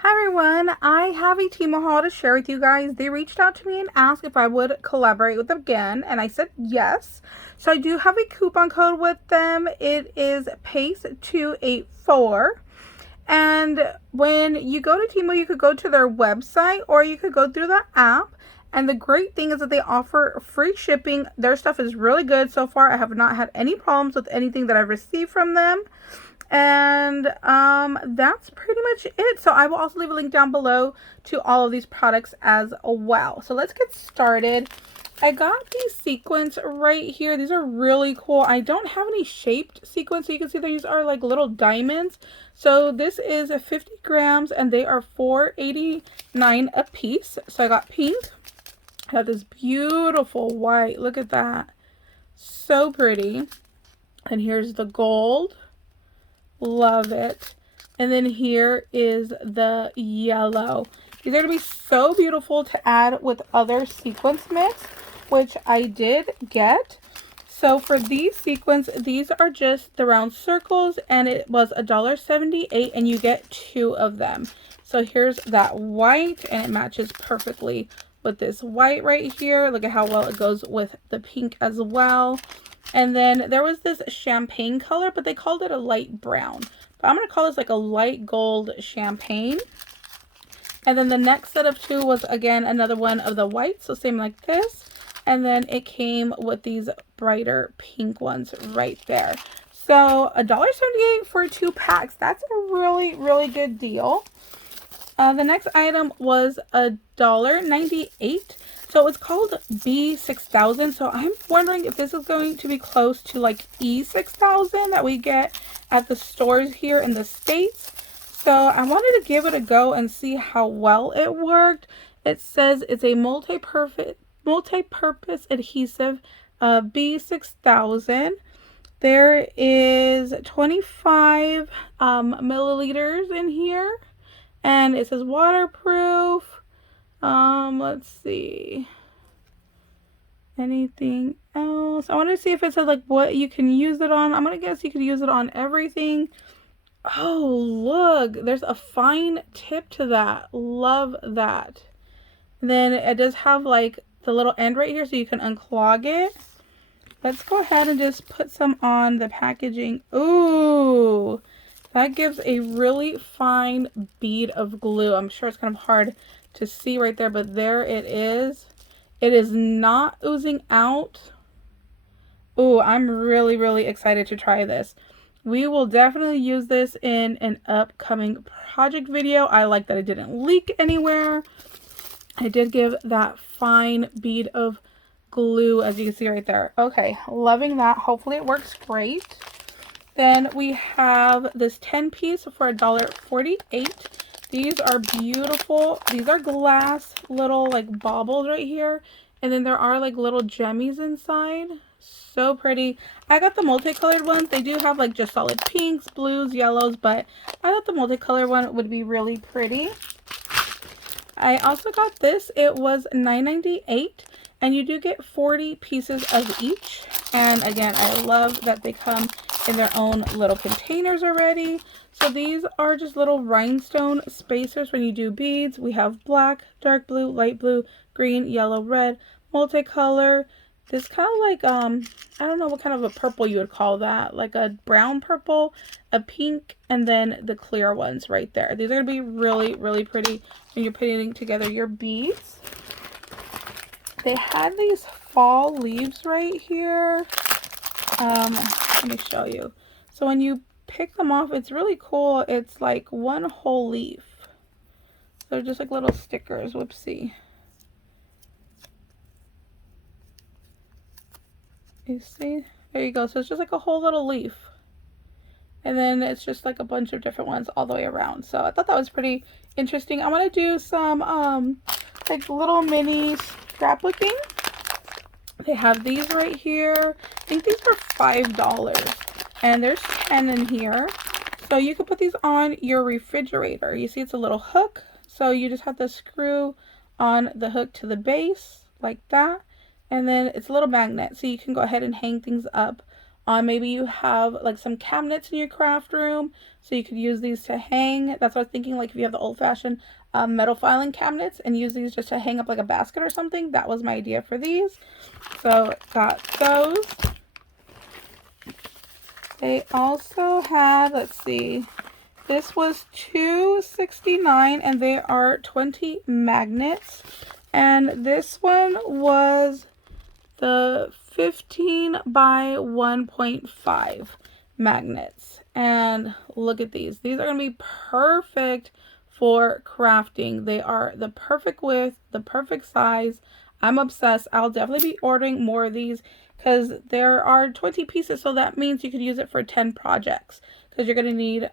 Hi everyone, I have a Temu haul to share with you guys. They reached out to me and asked if I would collaborate with them again, and I said yes. So I do have a coupon code with them. It is pace284. And when you go to Temu, you could go to their website or you could go through the app. And the great thing is that they offer free shipping. Their stuff is really good so far. I have not had any problems with anything that I've received from them. And that's pretty much it. So I will also leave a link down below to all of these products as well. So let's get started. I got these sequins right here. These are really cool. I don't have any shaped sequins, so you can see these are like little diamonds. So this is 50 grams and they are $4.89 a piece. So I got pink. I got this beautiful white. Look at that. So pretty. And here's the gold. Love it. And then here is the yellow. These are going to be so beautiful to add with other sequins mix, which I did get. So for these sequins, these are just the round circles, and it was $1.78, and you get 2 of them. So here's that white, and it matches perfectly with this white right here. Look at how well it goes with the pink as well. And then there was this champagne color, but they called it a light brown. But I'm going to call this like a light gold champagne. And then the next set of 2 was, again, another one of the whites. So same like this. And then it came with these brighter pink ones right there. So $1.78 for 2 packs. That's a really, really good deal. The next item was $1.98. So it's called B6000. So I'm wondering if this is going to be close to like E6000 that we get at the stores here in the States. So I wanted to give it a go and see how well it worked. It says it's a multi-purpose adhesive, B6000. There is 25 milliliters in here. And it says waterproof. Let's see. Anything else? I want to see if it says like what you can use it on. I'm going to guess you could use it on everything. Oh, look. There's a fine tip to that. Love that. And then it does have like the little end right here so you can unclog it. Let's go ahead and just put some on the packaging. Ooh. That gives a really fine bead of glue. I'm sure it's kind of hard to see right there, but there it is. It is not oozing out. Ooh, I'm really, really excited to try this. We will definitely use this in an upcoming project video. I like that it didn't leak anywhere. I did give that fine bead of glue, as you can see right there. Okay, loving that. Hopefully it works great. Then we have this 10 piece for $1.48. These are beautiful. These are glass little like baubles right here. And then there are like little gemmies inside. So pretty. I got the multicolored ones. They do have like just solid pinks, blues, yellows, but I thought the multicolored one would be really pretty. I also got this. It was $9.98. And you do get 40 pieces of each. And again, I love that they come in their own little containers already. So these are just little rhinestone spacers when you do beads. We have black, dark blue, light blue, green, yellow, red, multicolor. This kind of like, I don't know what kind of a purple you would call that. Like a brown purple, a pink, and then the clear ones right there. These are going to be really, really pretty when you're putting together your beads. They had these fall leaves right here. Let me show you. So when you pick them off, it's really cool. It's like one whole leaf. They're just like little stickers. Whoopsie. You see? There you go. So it's just like a whole little leaf. And then it's just like a bunch of different ones all the way around. So I thought that was pretty interesting. I want to do some like little mini scrapbooking. They have these right here. I think these were $5. And there's 10 in here. So you could put these on your refrigerator. You see it's a little hook. So you just have to screw on the hook to the base like that. And then it's a little magnet. So you can go ahead and hang things up Maybe you have like some cabinets in your craft room, so you could use these to hang. That's what I was thinking, like if you have the old-fashioned metal filing cabinets and use these just to hang up like a basket or something. That was my idea for these. So got those. They also had, let's see, this was $2.69 and they are 20 magnets. And this one was the 15 by 1.5 magnets. And look at these. These are going to be perfect for crafting. They are the perfect width, the perfect size. I'm obsessed. I'll definitely be ordering more of these because there are 20 pieces. So that means you could use it for 10 projects because you're going to need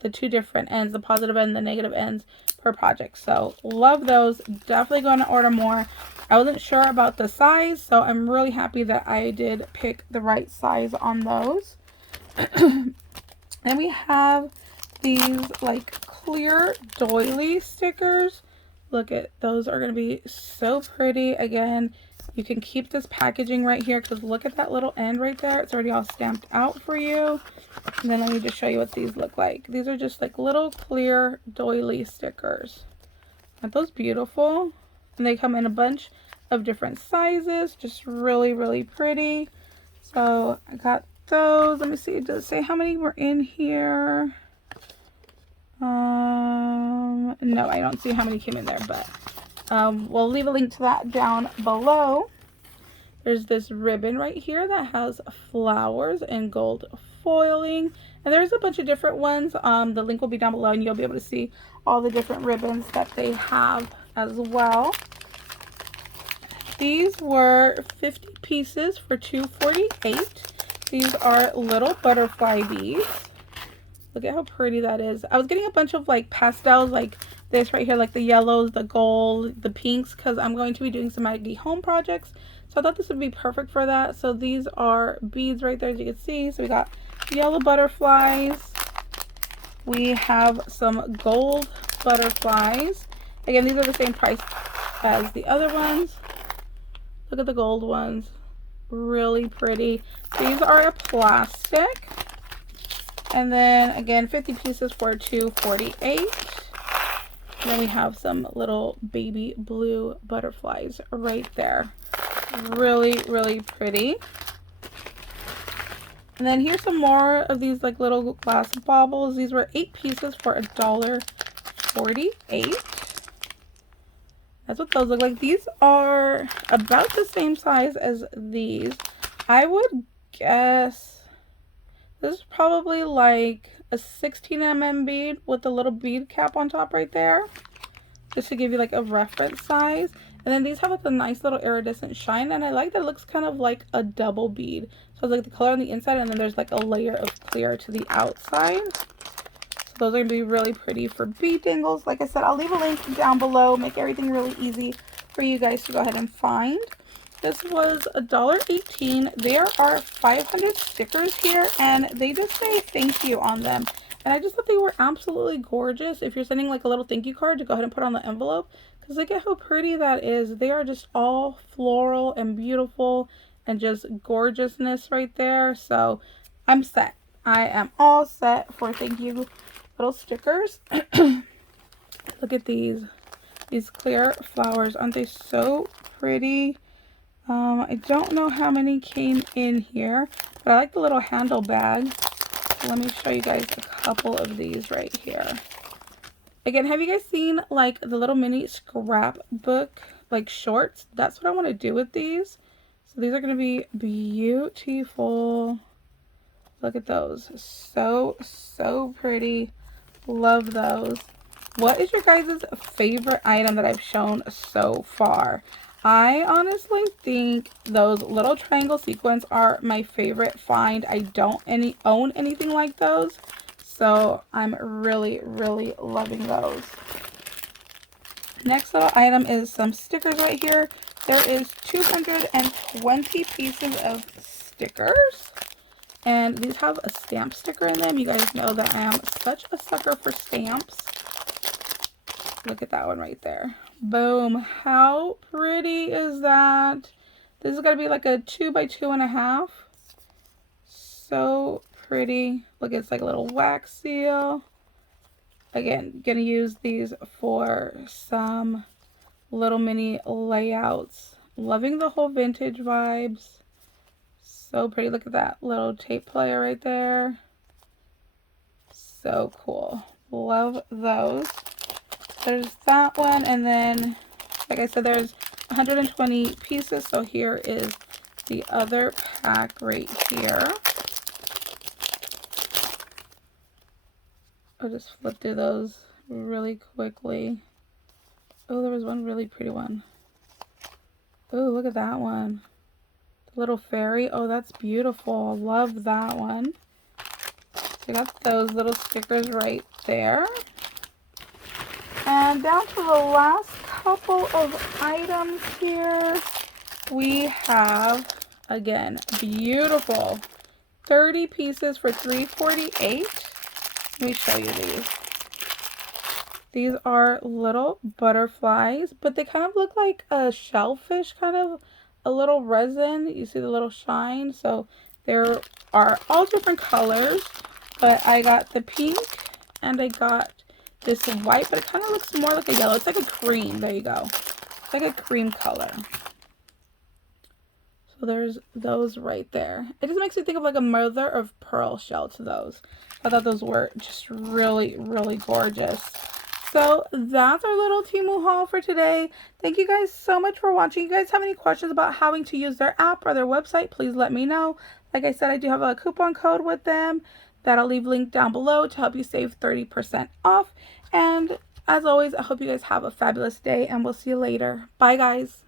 the two different ends, the positive end and the negative ends per project. So love those. Definitely going to order more. I wasn't sure about the size, so I'm really happy that I did pick the right size on those. Then we have these like clear doily stickers. Look at those, are going to be so pretty. Again, you can keep this packaging right here because look at that little end right there. It's already all stamped out for you. And then let me just show you what these look like. These are just like little clear doily stickers. Aren't those beautiful? And they come in a bunch of different sizes. Just really, really pretty. So I got those. Let me see. Does it say how many were in here? No, I don't see how many came in there, but we'll leave a link to that down below. There's this ribbon right here that has flowers and gold foiling. And there's a bunch of different ones. The link will be down below and you'll be able to see all the different ribbons that they have as well. These were 50 pieces for $2.48. These are little butterfly beads. Look at how pretty that is. I was getting a bunch of like pastels like this right here, like the yellows, the gold, the pinks, because I'm going to be doing some Maggie home projects. So I thought this would be perfect for that. So these are beads right there, as you can see. So we got yellow butterflies. We have some gold butterflies. Again, these are the same price as the other ones. Look at the gold ones. Really pretty. These are a plastic. And then again, 50 pieces for $2.48. Then we have some little baby blue butterflies right there. Really, really pretty. And then here's some more of these like little glass baubles. These were 8 pieces for $1.48. That's what those look like. These are about the same size as these. I would guess this is probably like a 16 mm bead with a little bead cap on top right there. Just to give you like a reference size. And then these have like a nice little iridescent shine. And I like that it looks kind of like a double bead. So it's like the color on the inside and then there's like a layer of clear to the outside. So those are going to be really pretty for bead dangles. Like I said, I'll leave a link down below. Make everything really easy for you guys to go ahead and find. This was $1.18. There are 500 stickers here and they just say thank you on them. And I just thought they were absolutely gorgeous. If you're sending like a little thank you card, to go ahead and put on the envelope. Because look at how pretty that is. They are just all floral and beautiful and just gorgeousness right there. So I'm set. I am all set for thank you little stickers. Look at these clear flowers. Aren't they so pretty? I don't know how many came in here, but I like the little handle bag. So let me show you guys a couple of these right here. Again, have you guys seen like the little mini scrapbook like shorts? That's what I want to do with these. So these are going to be beautiful. Look at those. So pretty. Love those. What is your guys' favorite item that I've shown so far? I honestly think those little triangle sequins are my favorite find. I don't own anything like those. So I'm really, really loving those. Next little item is some stickers right here. There is 220 pieces of stickers. And these have a stamp sticker in them. You guys know that I am such a sucker for stamps. Look at that one right there. Boom. How pretty is that? This is going to be like a 2 by 2.5. So pretty. Look, it's like a little wax seal. Again, gonna use these for some little mini layouts. Loving the whole vintage vibes. So pretty. Look at that little tape player right there. So cool. Love those. There's that one, and then like I said, there's 120 pieces, so here is the other pack right here. I'll just flip through those really quickly. Oh, there was one really pretty one. Oh, look at that one. The little fairy. Oh, that's beautiful. Love that one. So I got those little stickers right there. And down to the last couple of items here, we have, again, beautiful 30 pieces for $3.48. Let me show you these. These are little butterflies, but they kind of look like a shellfish, kind of a little resin. You see the little shine? So there are all different colors, but I got the pink and I got this white, but it kind of looks more like a yellow. It's like a cream. There you go. It's like a cream color. So there's those right there. It just makes me think of like a mother of pearl shell to those. I thought those were just really, really gorgeous. So that's our little Temu haul for today. Thank you guys so much for watching. If you guys have any questions about having to use their app or their website, please let me know. Like I said, I do have a coupon code with them that I'll leave linked down below to help you save 30% off. And as always, I hope you guys have a fabulous day, and we'll see you later. Bye, guys.